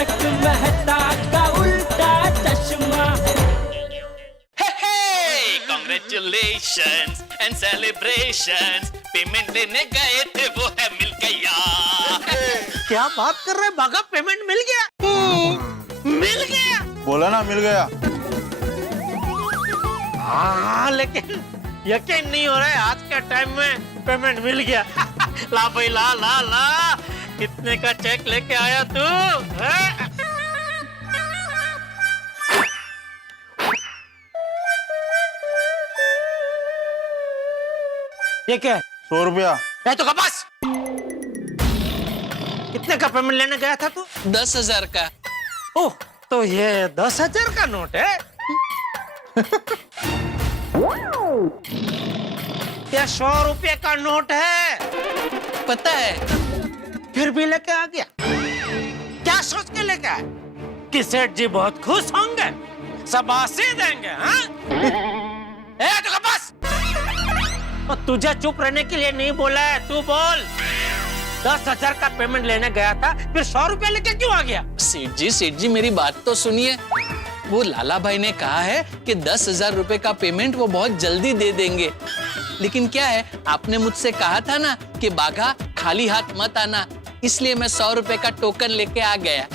तारक मेहता का उल्टा चश्मा। Congratulations and celebrations, पेमेंट लेने गए थे वो है मिल गया। क्या बात कर रहे बागा, पेमेंट मिल गया? मिल गया? बोला ना मिल गया। हाँ लेकिन यकीन नहीं हो रहा है आज के टाइम में पेमेंट मिल गया। ला भाई ला ला ला, कितने का चेक लेके आया तू? ये क्या है? 100 रुपया। ये तो कपास। कितने का पेमेंट लेने गया था तू? 10,000 का। ओह, तो ये 10,000 का नोट है? क्या 100 रुपये का नोट है? पता है, फिर भी लेके आ गया। क्या सोच के लेके आया कि सेठ जी बहुत खुश होंगे, शाबाशी देंगे? हाँ? ए तो बस, और तुझे चुप रहने के लिए नहीं बोला है, तू बोल। 10,000 का पेमेंट लेने गया था, फिर 100 रुपया लेके क्यों आ गया? सेठ जी मेरी बात तो सुनिए। वो लाला भाई ने कहा है कि 10,000 रुपए का पेमेंट वो बहुत जल्दी दे देंगे। लेकिन क्या है, आपने मुझसे कहा था ना कि बाघा खाली हाथ मत आना, इसलिए मैं 100 रुपए का टोकन लेके आ गया।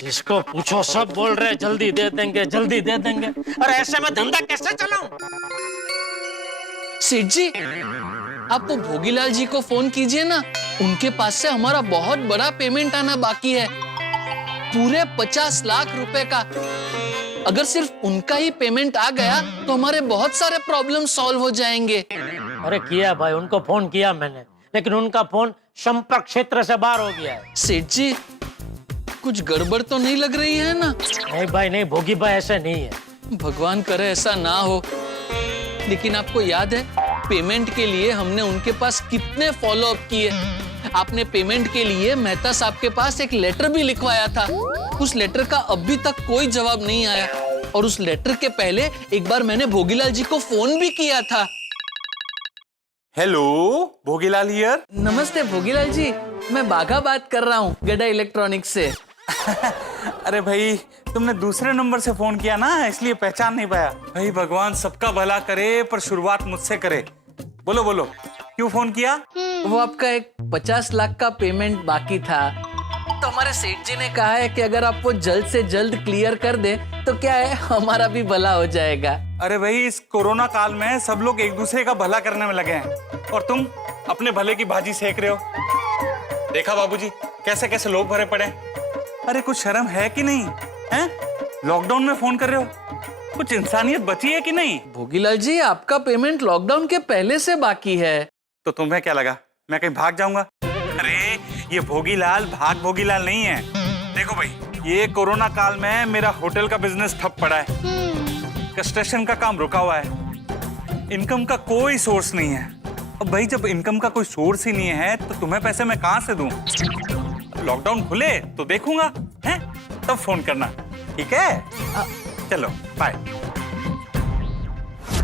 जिसको पूछो सब बोल रहे जल्दी दे देंगे, जल्दी दे देंगे। और ऐसे में धंधा कैसे चलाऊं? सेठ जी, आप वो भोगीलाल जी को फोन कीजिए ना, उनके पास से हमारा बहुत बड़ा पेमेंट आना बाकी है, पूरे 50 लाख रुपए का। अगर सिर्फ उनका ही पेमेंट आ गया तो हमारे बहुत सारे प्रॉब्लम सॉल्व हो जाएंगे। अरे किया भाई, उनको फोन किया मैंने, लेकिन उनका फोन संपर्क क्षेत्र से बाहर हो गया है। सेठ जी, कुछ गड़बड़ तो नहीं लग रही है ना? नहीं भाई नहीं, भोगी भाई ऐसे नहीं है। भगवान करे ऐसा ना हो। लेकिन आपको याद है पेमेंट के लिए हमने उनके पास कितने फॉलो अप किए? आपने पेमेंट के लिए मेहता साहब के पास एक लेटर भी लिखवाया था। उस लेटर का अभी तक कोई जवाब नहीं आया, और उस लेटर के पहले एक बार मैंने भोगीलाल जी को फोन भी किया था। Hello, Bhogilal here. नमस्ते भोगीलाल जी, मैं बाघा बात कर रहा हूँ गड़ा इलेक्ट्रॉनिक्स से। अरे भाई, तुमने दूसरे नंबर से फोन किया ना, इसलिए पहचान नहीं पाया। भाई भगवान सबका भला करे, पर शुरुआत मुझसे करे। बोलो बोलो, क्यों फोन किया? वो आपका एक 50 लाख का पेमेंट बाकी था, तो हमारे सेठ जी ने कहा है कि अगर आप वो जल्द से जल्द क्लियर कर दे तो क्या है, हमारा भी भला हो जाएगा। अरे भाई, इस कोरोना काल में सब लोग एक दूसरे का भला करने में लगे हैं, और तुम अपने भले की भाजी सेक रहे हो। देखा बाबूजी, कैसे कैसे लोग भरे पड़े। अरे कुछ शर्म है कि नहीं? हैं? लॉकडाउन में फोन कर रहे हो, कुछ इंसानियत बची है कि नहीं? भोगीलाल जी, आपका पेमेंट लॉकडाउन के पहले से बाकी है। तो तुम्हें क्या लगा मैं कहीं भाग जाऊंगा? अरे ये भोगीलाल भाग भोगीलाल नहीं है। देखो भाई, ये कोरोना काल में मेरा होटल का बिजनेस ठप पड़ा है, कंस्ट्रक्शन का काम रुका हुआ है, इनकम का कोई सोर्स नहीं है। अब भाई, जब इनकम का कोई सोर्स ही नहीं है तो तुम्हें पैसे मैं कहां से दूं? लॉकडाउन खुले तो देखूंगा, हैं? तब फोन करना, ठीक है? चलो बाय।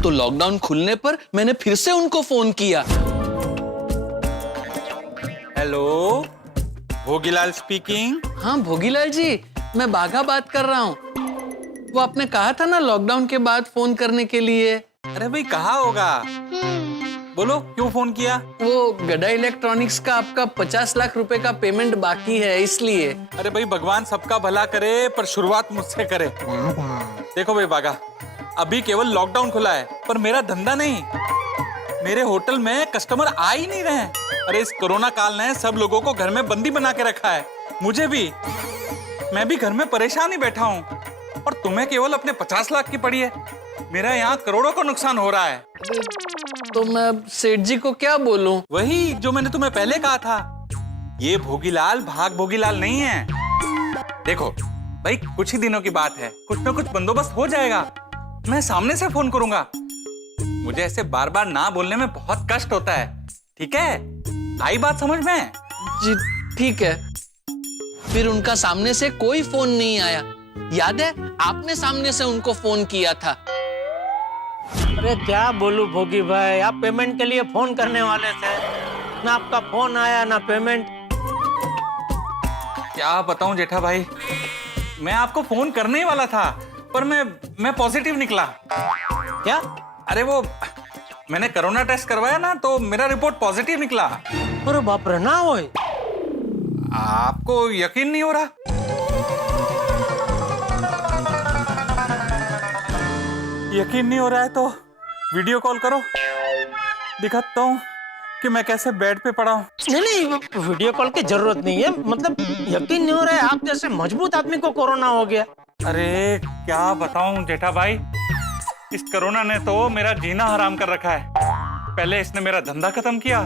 तो लॉकडाउन खुलने पर मैंने फिर से उनको फोन किया। Hello, Bhogilal speaking. हाँ भोगीलाल जी, मैं बाघा बात कर रहा हूँ। वो आपने कहा था ना लॉकडाउन के बाद फोन करने के लिए। अरे भाई, कहाँ होगा? बोलो, क्यों फोन किया? वो गड़ा इलेक्ट्रॉनिक्स का आपका 50 लाख रुपए का पेमेंट बाकी है, इसलिए। अरे भाई, भगवान सबका भला करे, पर शुरुआत मुझसे करे। देखो भाई बागा, अभी केवल लॉकडाउन खुला है, पर मेरा धंधा नहीं। मेरे होटल में कस्टमर आ ही नहीं रहे हैं। अरे इस कोरोना काल ने सब लोगों को घर में बंदी बना के रखा है, मुझे भी। मैं भी घर में परेशान ही बैठा हूँ, और तुम्हें केवल अपने 50 लाख की पड़ी है। मेरा यहाँ करोड़ों का नुकसान हो रहा है। तो मैं सेठ जी को क्या बोलूं? वही जो मैंने तुम्हें पहले कहा था, ये भोगीलाल भाग भोगीलाल नहीं है। देखो भाई, कुछ ही दिनों की बात है, कुछ ना कुछ बंदोबस्त हो जाएगा। मैं सामने से फोन करूंगा। मुझे ऐसे बार बार ना बोलने में बहुत कष्ट होता है, ठीक है? आई बात समझ में? जी ठीक है। फिर उनका सामने से कोई फोन नहीं आया। याद है, आपने सामने से उनको फोन किया था। अरे क्या बोलूं भोगी भाई, आप पेमेंट के लिए फोन करने वाले थे, ना आपका फोन आया ना पेमेंट। क्या बताऊं जेठा भाई, मैं आपको फोन करने ही वाला था, पर मैं पॉजिटिव निकला। क्या? अरे वो मैंने कोरोना टेस्ट करवाया ना, तो मेरा रिपोर्ट पॉजिटिव निकला। अरे बाप रे, ना होए। आपको यकीन नहीं हो रहा? यकीन नहीं हो रहा है तो वीडियो कॉल करो, दिखाता हूँ कि मैं कैसे बेड पे पड़ा हूँ। नहीं, वीडियो कॉल की जरूरत नहीं है। मतलब यकीन नहीं हो रहा है, आप जैसे मजबूत आदमी को कोरोना हो गया। अरे क्या बताऊं जेठा भाई, इस कोरोना ने तो मेरा जीना हराम कर रखा है। पहले इसने मेरा धंधा खत्म किया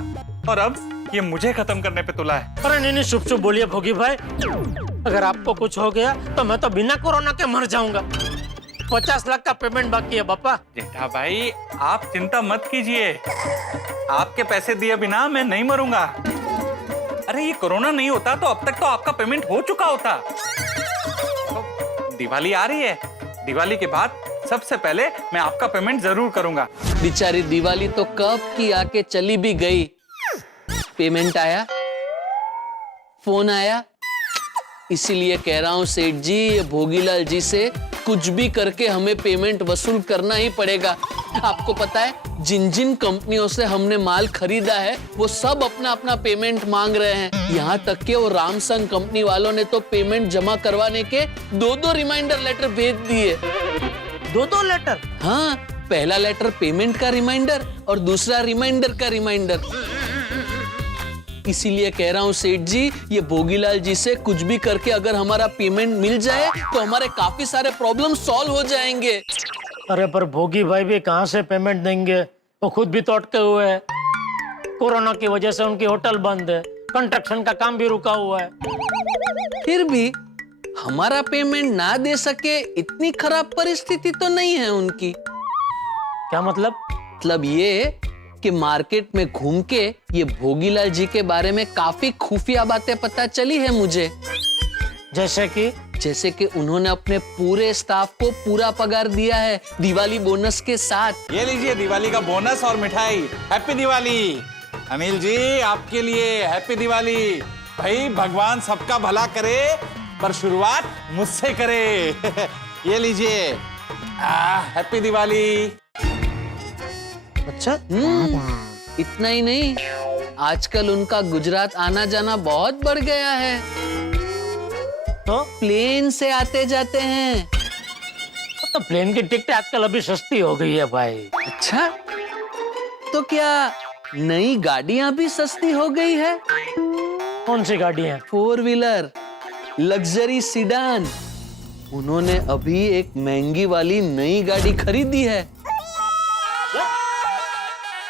और अब ये मुझे खत्म करने पे तुला है। अरे नहीं, शुभ शुभ बोलिए भोगी भाई। अगर आपको कुछ हो गया तो मैं तो बिना कोरोना के मर जाऊंगा। 50 लाख का पेमेंट बाकी है पापा। जेठा भाई आप चिंता मत कीजिए, आपके पैसे दिए बिना मैं नहीं मरूंगा। अरे ये कोरोना नहीं होता तो अब तक तो आपका पेमेंट हो चुका होता। तो दिवाली आ रही है, दिवाली के बाद सबसे पहले मैं आपका पेमेंट जरूर करूंगा। बेचारी दिवाली तो कब की आके चली भी गई। पेमेंट आया, फोन आया, इसीलिए कह रहा हूं सेठ जी, ये भोगीलाल जी से कुछ भी करके हमें पेमेंट वसूल करना ही पड़ेगा। आपको पता है, जिन जिन कंपनियों से हमने माल खरीदा है वो सब अपना अपना पेमेंट मांग रहे हैं। यहाँ तक कि वो रामसंग कंपनी वालों ने तो पेमेंट जमा करवाने के 2-2 रिमाइंडर लेटर भेज दिए। 2-2 लेटर? हाँ, पहला लेटर पेमेंट का रिमाइंडर और दूसरा रिमाइंडर का रिमाइंडर। इसीलिए कह रहा हूँ सेठ जी, ये भोगीलाल जी से कुछ भी करके अगर हमारा पेमेंट मिल जाए तो हमारे काफी सारे प्रॉब्लम सॉल्व हो जाएंगे। अरे पर भोगी भाई भी कहाँ से पेमेंट देंगे? वो खुद भी तो अटके हुए हैं। कोरोना की वजह से उनकी होटल बंद है, कंस्ट्रक्शन का काम भी रुका हुआ है। फिर भी हमारा पेमेंट ना दे सके इतनी खराब परिस्थिति तो नहीं है उनकी। क्या मतलब? मतलब ये कि मार्केट में घूम के ये भोगीलाल जी के बारे में काफी खुफिया बातें पता चली है मुझे। जैसे कि उन्होंने अपने पूरे स्टाफ को पूरा पगार दिया है दिवाली बोनस के साथ। ये लीजिए दिवाली का बोनस और मिठाई। हैप्पी दिवाली अनिल जी, आपके लिए हैप्पी दिवाली। भाई भगवान सबका भला करे, पर शुरुआत मुझसे करे। ये लीजिए, हैप्पी दिवाली। अच्छा? इतना ही नहीं, आजकल उनका गुजरात आना जाना बहुत बढ़ गया है, तो प्लेन से आते जाते हैं। तो प्लेन की टिकट आजकल अभी सस्ती हो गई है भाई। अच्छा, तो क्या नई गाड़ियां भी सस्ती हो गई है? कौन सी गाड़ी है? 4 व्हीलर लग्जरी सीडान। उन्होंने अभी एक महंगी वाली नई गाड़ी खरीदी है।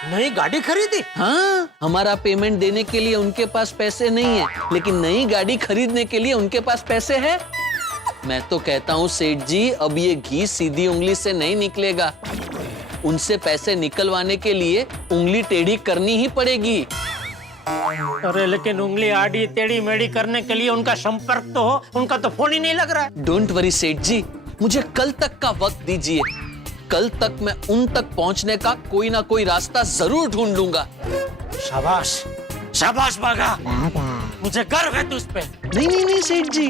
नई गाड़ी खरीदी? हाँ, हमारा पेमेंट देने के लिए उनके पास पैसे नहीं है, लेकिन नई गाड़ी खरीदने के लिए उनके पास पैसे हैं। मैं तो कहता हूँ सेठ जी, अब ये घी सीधी उंगली से नहीं निकलेगा। उनसे पैसे निकलवाने के लिए उंगली टेढ़ी करनी ही पड़ेगी। अरे लेकिन उंगली आड़ी टेढ़ी मेढ़ी करने के लिए उनका संपर्क तो हो, उनका तो फोन ही नहीं लग रहा है। डोंट वरी सेठ जी, मुझे कल तक का वक्त दीजिए। कल तक मैं उन तक पहुंचने का कोई ना कोई रास्ता जरूर ढूंढ लूंगा। शाबाश, शाबाश बागा, मुझे गर्व है तुझ पे। नहीं सेठ जी,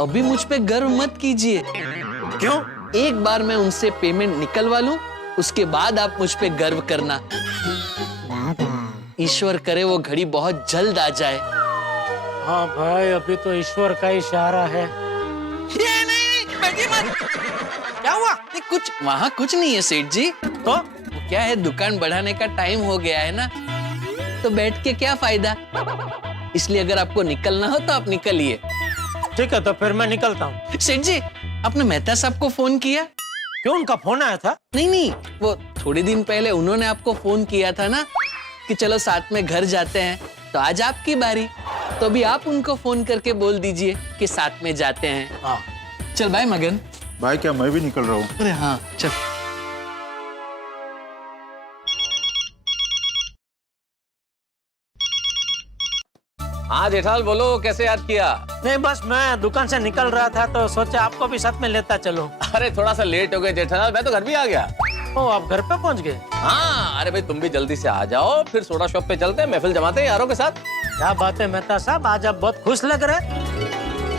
अभी मुझ पे गर्व मत कीजिए। क्यों? एक बार मैं उनसे पेमेंट निकलवा लूं, उसके बाद आप मुझ पे गर्व करना। ईश्वर करे वो घड़ी बहुत जल्द आ जाए। हाँ भाई, अभी तो ईश्वर का इशारा है। ये नहीं, बैठिए मत। क्या हुआ? कुछ वहाँ कुछ नहीं है सेठ जी। तो क्या है, दुकान बढ़ाने का टाइम हो गया है ना, तो बैठ के क्या फायदा। इसलिए अगर आपको निकलना हो तो आप निकलिए। ठीक है, तो फिर मैं निकलता हूँ। सेठ जी, आपने मेहता साहब को फोन किया? क्यों, उनका फोन आया था? नहीं, वो थोड़े दिन पहले उन्होंने आपको फोन किया था ना कि चलो साथ में घर जाते हैं, तो आज आपकी बारी। तो अभी आप उनको फोन करके बोल दीजिए कि साथ में जाते हैं। हाँ। चल भाई मगन। भाई क्या मैं भी निकल रहा हूँ? अरे हाँ चल। हाँ जेठालाल, बोलो कैसे याद किया? नहीं, बस मैं दुकान से निकल रहा था तो सोचा आपको भी साथ में लेता चलो। अरे थोड़ा सा लेट हो गए जेठालाल, मैं तो घर भी आ गया। ओ, आप घर पे पहुंच गए? हाँ, अरे भाई तुम भी जल्दी से आ जाओ, फिर सोडा शॉप पे चलते हैं, महफिल जमाते हैं यारों के साथ। क्या बात है मेहता साहब, आज आप बहुत खुश लग रहे हैं।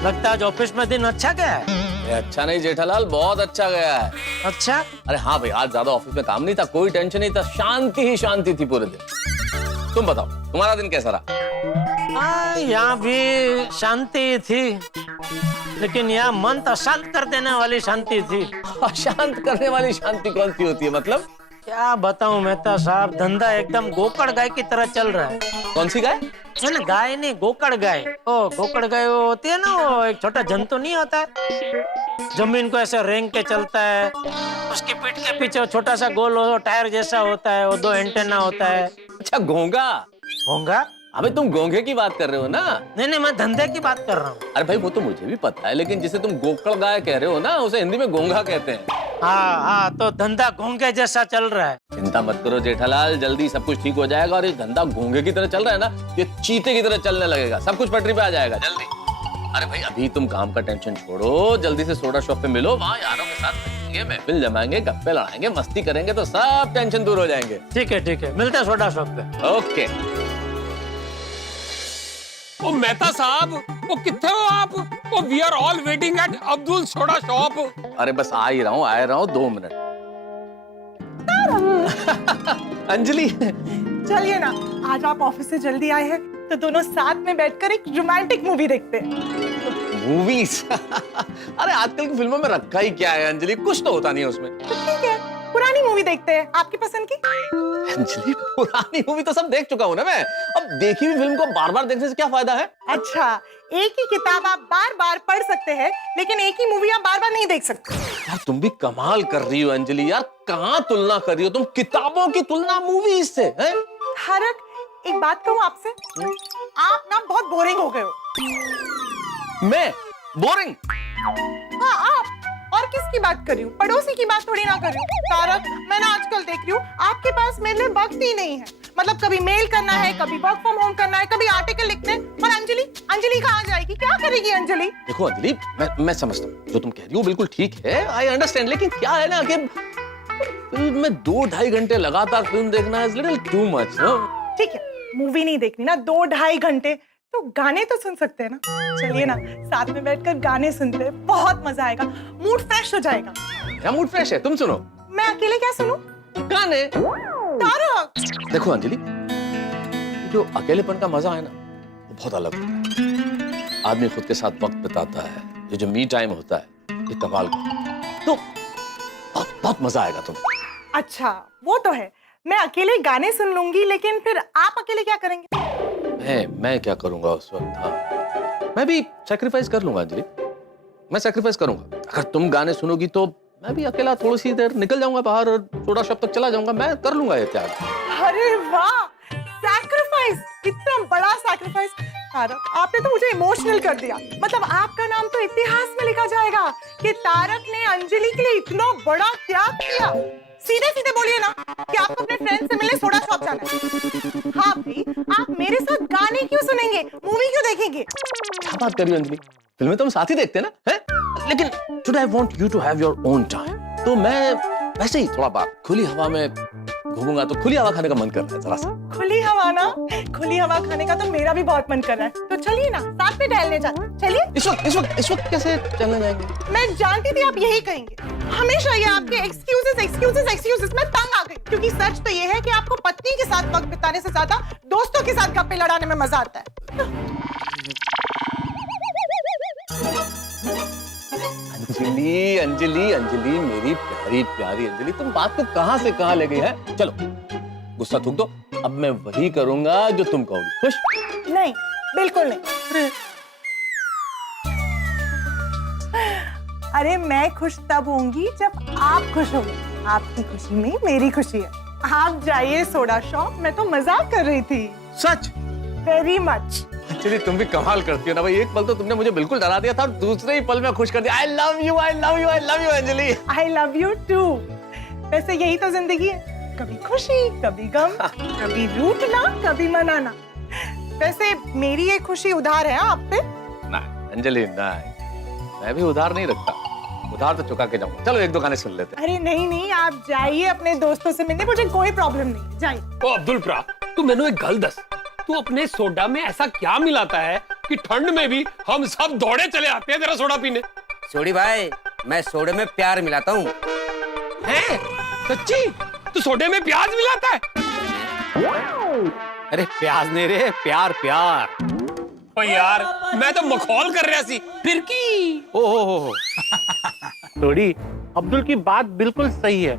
लगता है आज ऑफिस में दिन अच्छा गया है। ये अच्छा नहीं जेठालाल, बहुत अच्छा गया है। अच्छा, अरे हाँ भाई, आज ज्यादा ऑफिस में काम नहीं था, कोई टेंशन नहीं था, शांति ही शांति थी पूरे दिन। तुम बताओ तुम्हारा दिन कैसा रहा? हाँ यहाँ भी शांति थी, लेकिन यहाँ मन तो शांत कर देने वाली शांति थी। शांत करने वाली शांति कौन सी होती है मतलब? क्या बताऊं मेहता साहब, धंधा एकदम गोकड़ गाय की तरह चल रहा है। कौन सी गाय? है ना, गाय नहीं, गोकड़ गाय। ओ गोकड़ गाय वो होती है ना, वो एक छोटा जंतु नहीं होता है, जमीन को ऐसे रेंग के चलता है, उसकी पीठ के पीछे वो छोटा सा गोल टायर जैसा होता है, वो 2 एंटेना होता है। अच्छा घोंगा। होगा? अबे तुम घोंघे की बात कर रहे हो ना? नहीं, मैं धंधे की बात कर रहा हूँ। अरे भाई वो तो मुझे भी पता है, लेकिन जिसे तुम गोकड़ गाय कह रहे हो ना, उसे हिंदी में घोंघा कहते हैं। हाँ, तो धंधा घोंघे जैसा चल रहा है। चिंता मत करो जेठालाल, जल्दी सब कुछ ठीक हो जाएगा। और ये धंधा घोंघे की तरह चल रहा है ना, ये चीते की तरह चलने लगेगा, सब कुछ पटरी पे आ जाएगा जल्दी। अरे भाई अभी तुम काम का टेंशन छोड़ो, जल्दी से सोडा शॉप पे मिलो, वहाँ यारों के साथ बैठेंगे, महफिल जमाएंगे, गप्पे लड़ाएंगे, मस्ती करेंगे, तो सब टेंशन दूर हो जाएंगे। ठीक है, मिलते हैं सोडा शॉप पे। ओके। ओ मेहता साहब, वो कितने हो आप? ओ we are all waiting at Abdul soda shop. अरे बस आ ही रहा हूँ, 2 मिनट। अंजलि, चलिए ना, आज आप ऑफिस से जल्दी आए हैं तो दोनों साथ में बैठकर एक रोमांटिक मूवी देखते हैं। मूवीज? अरे आजकल की फिल्मों में रखा ही क्या है अंजलि, कुछ तो होता नहीं है उसमें। तो ठीक है, पुरानी मूवी देखते हैं, आपकी पसंद की। अंजलि पुरानी मूवी तो सब देख चुका हूँ ना मैं, अब देखी हुई फिल्म को बार बार देखने से क्या फायदा है? अच्छा, एक ही किताब आप बार बार पढ़ सकते हैं, लेकिन एक ही मूवी आप बार बार नहीं देख सकते। यार तुम भी कमाल कर रही हो अंजलि, यार कहाँ तुलना कर रही हो तुम, किताबों की तुलना मूवीज से हैं? तारक, एक बात कहूँ आपसे, आप ना बहुत बोरिंग हो गए हो। मैं बोरिंग? हाँ आप, और किसकी बात कर रही हूँ? पड़ोसी की बात थोड़ी ना कर रही हूँ। तारक, मैं ना आजकल देख रही हूँ आपके पास मेरे लिए वक्त ही नहीं है। मतलब कभी मेल करना है, कभी वर्क फ्रॉम होम करना है, कभी आर्टिकल लिखते हैं। और अंजलि कहाँ जाएगी, क्या करेगी अंजलि? देखो अंजलि, मैं समझता हूँ जो तुम कह रही हो, बिल्कुल ठीक है, आई अंडरस्टैंड, लेकिन क्या है ना कि फिल्म में 2-2.5 घंटे लगातार फिल्म देखना इज लिटिल टू मच। ठीक है, मूवी नहीं देखनी ना 2-2.5 घंटे, तो गाने तो सुन सकते हैं ना। चलिए ना, साथ में बैठकर गाने सुनते हैं, बहुत मजा आएगा, मूड फ्रेश हो जाएगा। क्या मूड फ्रेश है? तुम सुनो। मैं अकेले क्या सुनूं? गाने। तारक, देखो अंजलि, जो अकेलेपन का मजा है ना, वो बहुत अलग होता है। आदमी खुद के साथ वक्त बिताता है, ये जो मी टाइम होता है, ये कमाल का, तो बहुत मजा आएगा तुम्हें। अच्छा वो तो है, मैं अकेले गाने सुन लूंगी, लेकिन फिर आप अकेले क्या करेंगे? मैं क्या करूंगा उस वक्त? हाँ, मैं भी सैक्रिफाइस कर लूंगा अंजलि, मैं सैक्रिफाइस करूंगा। अगर तुम गाने सुनोगी तो मैं भी अकेला थोड़ी सी देर निकल जाऊंगा बाहर और सोडा शॉप तक चला जाऊंगा, मैं कर लूंगा ये त्याग। अरे वाह, सैक्रिफाइस, इतना बड़ा सैक्रिफाइस। तारक, आपने तो मुझे इमोशनल कर दिया। मतलब आपका नाम तो इतिहास में लिखा जाएगा कि तारक ने अंजलि के लिए इतना बड़ा त्याग किया। सीधे सीधे बोलिए ना कि आपको अपने फ्रेंड से मिलने सोडा शॉप जाना है। हाँ भाई, आप मेरे साथ गाने क्यों सुनेंगे, मूवी क्यों देखेंगे? क्या बात कर रही हो अंजलि, फिल्में तो हम साथ ही देखते हैं ना, हैं? लेकिन today I want you to have your own time, तो मैं वैसे ही थोड़ा बार खुली हवा में घूमूंगा, तो खुली हवा खाने का मन कर रहा है जरा सा। खुली हवा ना, खुली हवा खाने का तो मेरा भी बहुत मन कर रहा है। तो चलिए ना, साथ में टहलने जाते। चलिए। इस वक्त कैसे चलने जाएंगे? मैं जानती थी आप यही कहेंगे, हमेशा ये आपके एक्सक्यूजेस। मैं तंग आ गई, क्योंकि सच तो ये है कि आपको पत्नी के साथ वक्त बिताने से ज्यादा दोस्तों के साथ गप्पे लड़ाने में मजा आता है। अंजलि मेरी प्यारी अंजलि, तुम बात को कहां से कहां ले गई है? चलो गुस्सा थूक दो, अब मैं वही करूंगा जो तुम कहोगी। खुश? नहीं, बिल्कुल नहीं। अरे मैं खुश तब होंगी जब आप खुश होंगे। आपकी खुशी में मेरी खुशी है। आप जाइए सोडा शॉप, मैं तो मजाक कर रही थी। सच? Very much. चलिए तुम भी कमाल करती हो ना भाई, एक पल तो तुमने मुझे बिल्कुल डरा दिया था और दूसरे ही पल में खुश कर दिया। I love you Anjali. I love you too. वैसे यही तो जिंदगी है, कभी खुशी, कभी गम, कभी रूठना, कभी मनाना। वैसे मेरी ये खुशी उधार है आप पे? नहीं अंजलि नहीं, मैं भी उधार नहीं रखता, उधार तो चुका के जाऊंगा। चलो 1-2 गाने सुन लेते हैं। अरे नहीं, आप जाइए अपने दोस्तों से मिलने, मुझे कोई प्रॉब्लम नहीं, जाइए। ओ अब्दुल प्रा, तू मैंने एक गल दस, तू अपने सोडा में ऐसा क्या मिलाता है कि ठंड में भी हम सब दौड़े चले आते हैं तेरा सोडा पीने। सोडी भाई, मैं सोडे में प्यार मिलाता हूँ। हैं? सच्ची? तू सोडे में प्याज मिलाता है? अरे प्याज नहीं रे, प्यार प्यार। ओ यार, मैं तो मखौल कर रहा सी। फिर की? ओहो सोडी, अब्दुल की बात बिल्कुल सही है।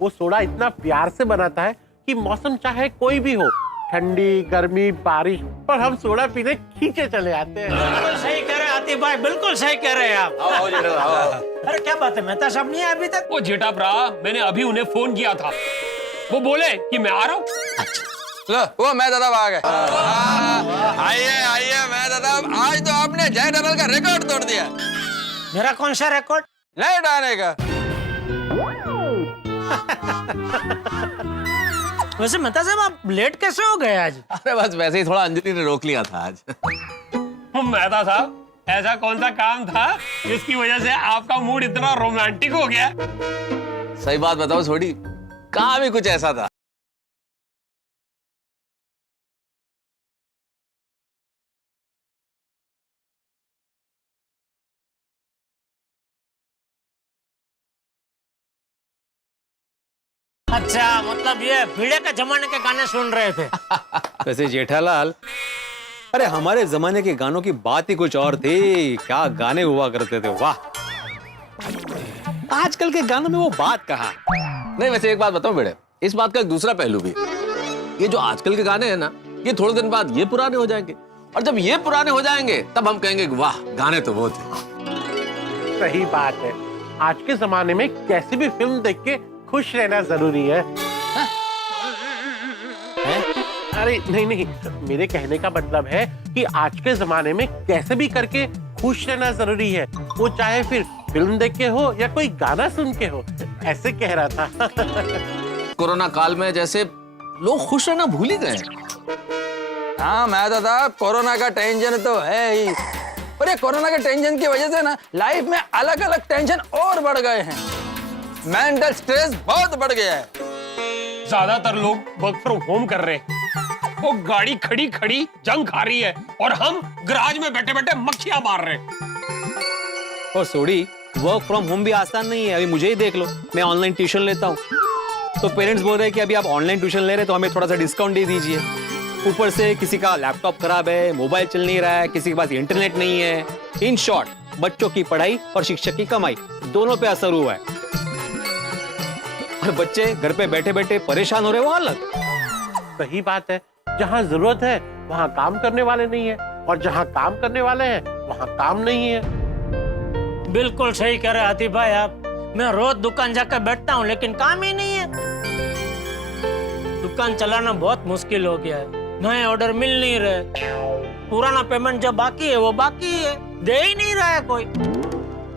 वो सोडा इतना प्यार से बनाता है कि मौसम चाहे कोई भी हो, ठंडी, गर्मी, बारिश, पर हम सोडा पीने खींचे चले आते हैं। बिल्कुल सही कह रहे हैं आतिफ भाई, बिल्कुल सही कह रहे हैं आप। अरे क्या बात है, मेहता साहब नहीं है अभी तक? वो जेठा भरा, मैंने अभी उन्हें फोन किया था। वो बोले कि मैं आ रहा हूँ। वो मैं दादा आ गए। आइए आइए मैं दादा, आज तो आपने जय डरल का रिकॉर्ड तोड़ दिया। मेरा कौन सा रिकॉर्ड? नहीं डालने का। वैसे मेहता साहब आप लेट कैसे हो गए आज? अरे बस वैसे ही थोड़ा अंजलि ने रोक लिया था आज। मेहता साहब, ऐसा कौन सा काम था जिसकी वजह से आपका मूड इतना रोमांटिक हो गया? सही बात बताओ छोड़ी, काम भी कुछ ऐसा था। अच्छा, मतलब ये भिड़े के जमाने के गाने सुन रहे थे? वैसे जेठालाल, अरे हमारे जमाने के गानों की बात ही कुछ और थी। क्या गाने हुआ करते थे, वाह। आजकल के गानों में वो बात कहाँ। नहीं वैसे एक बात बताओ बेटे, इस बात का एक दूसरा पहलू भी है। ये जो आजकल के गाने हैं ना, ये थोड़े दिन बाद ये पुराने हो जाएंगे, और जब ये पुराने हो जाएंगे तब हम कहेंगे कि वाह गाने तो वो थे। सही बात है। आज के जमाने में कैसी भी फिल्म देख के खुश रहना जरूरी है। अरे नहीं नहीं, मेरे कहने का मतलब है कि आज के जमाने में कैसे भी करके खुश रहना जरूरी है। वो चाहे फिर फिल्म देख के हो या कोई गाना सुन के हो, ऐसे कह रहा था। कोरोना काल में जैसे लोग खुश रहना भूल ही गए। हाँ मैं दादा, कोरोना का टेंशन तो है ही, और ये कोरोना के टेंशन की वजह से ना लाइफ में अलग अलग टेंशन और बढ़ गए हैं। मेंटल स्ट्रेस बहुत बढ़ गया है। ज्यादातर लोग वर्क फ्रॉम होम कर रहे हैं। वो गाड़ी खड़ी खड़ी जंग खा रही है और हम गराज में बैठे बैठे मक्खियां मार रहे हैं। और सोडी, वर्क फ्रॉम होम भी आसान नहीं है। अभी मुझे ही देख लो, मैं ऑनलाइन ट्यूशन लेता हूँ, तो पेरेंट्स बोल रहे हैं कि अभी आप ऑनलाइन ट्यूशन ले रहे हैं तो हमें थोड़ा सा डिस्काउंट दे दीजिए। ऊपर से किसी का लैपटॉप खराब है, मोबाइल चल नहीं रहा है, किसी के पास इंटरनेट नहीं है। इन शॉर्ट, बच्चों की पढ़ाई और शिक्षक की कमाई दोनों पे असर हुआ है। और बच्चे घर पे बैठे बैठे परेशान हो रहे, वो अलग। सही बात है। जहाँ जरूरत है वहाँ काम करने वाले नहीं है, और जहाँ काम करने वाले हैं वहाँ काम नहीं है। बिल्कुल सही कह रहे हैं आतिफ भाई आप। मैं रोज दुकान जाकर बैठता हूँ लेकिन काम ही नहीं है। दुकान चलाना बहुत मुश्किल हो गया है। नए ऑर्डर मिल नहीं रहे, पुराना पेमेंट जो बाकी है वो बाकी है, दे ही नहीं रहा है कोई।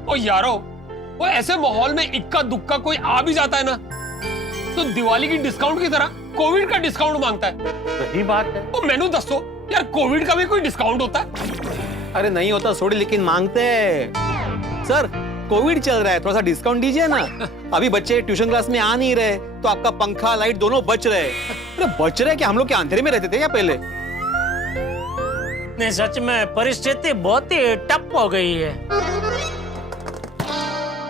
ओ यारो, वो ऐसे माहौल में इक्का दुक्का कोई आ भी जाता है ना, तो दिवाली की डिस्काउंट की तरह कोविड का डिस्काउंट मांगता है। सही बात है। वो मैनू दसो यार, कोविड का भी कोई डिस्काउंट होता है? अरे नहीं होता सोडी, लेकिन मांगते हैं। सर कोविड चल रहा है, थोड़ा सा डिस्काउंट दीजिए ना। अभी बच्चे ट्यूशन क्लास में आ नहीं रहे, तो आपका पंखा लाइट दोनों बच रहे। अरे बच रहे क्या? हम लोग क्या अंधेरे में रहते थे या पहले? नहीं सच में परिस्थिति बहुत ही टफ हो गई है।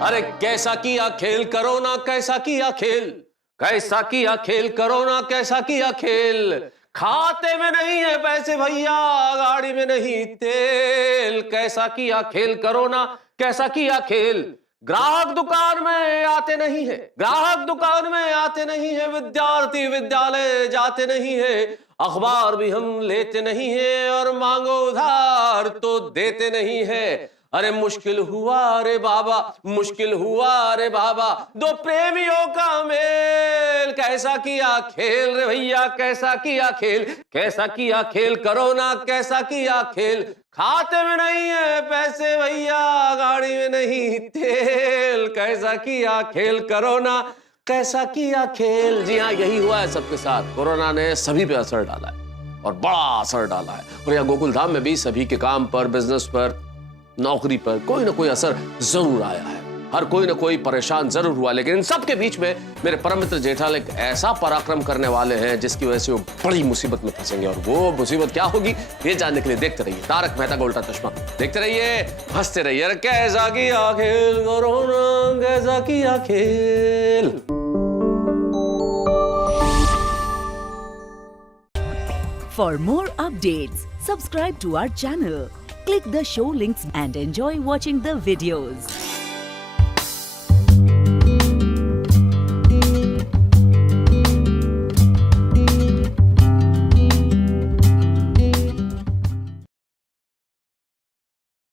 अरे कैसा किया खेल कोरोना, कैसा किया खेल, कैसा किया खेल कोरोना, कैसा किया खेल। खाते में नहीं है पैसे भैया, गाड़ी में नहीं तेल। कैसा किया खेल कोरोना, कैसा किया खेल। ग्राहक दुकान में आते नहीं है, ग्राहक दुकान में आते नहीं है। विद्यार्थी विद्यालय जाते नहीं है, अखबार भी हम लेते नहीं है। और मांगो उधार तो देते नहीं है। अरे मुश्किल हुआ रे बाबा, मुश्किल हुआ रे बाबा, दो प्रेमियों का मेल। कैसा किया खेल रे भैया, कैसा किया खेल, कैसा किया खेल कोरोना, कैसा किया खेल। खाते में नहीं है पैसे भैया, गाड़ी में नहीं तेल। कैसा किया खेल कोरोना, कैसा किया खेल। जी हाँ, यही हुआ है सबके साथ। कोरोना ने सभी पे असर डाला है, और बड़ा असर डाला है। और यहाँ गोकुल धाम में भी सभी के काम पर, बिजनेस पर, नौकरी पर कोई ना कोई असर जरूर आया है। हर कोई ना कोई परेशान जरूर हुआ, लेकिन इन सब के बीच में मेरे परम मित्र जेठालाल एक ऐसा पराक्रम करने वाले हैं जिसकी वजह से वो बड़ी मुसीबत में फंसेंगे। और वो मुसीबत क्या होगी ये जानने के लिए देखते रहिए तारक मेहता का उल्टा चश्मा। देखते रहिए, हंसते रहिए। अरे कैसा किया खेल कोरोना, कैसा किया खेल। For more updates, subscribe to our channel, click the show links and enjoy watching the videos.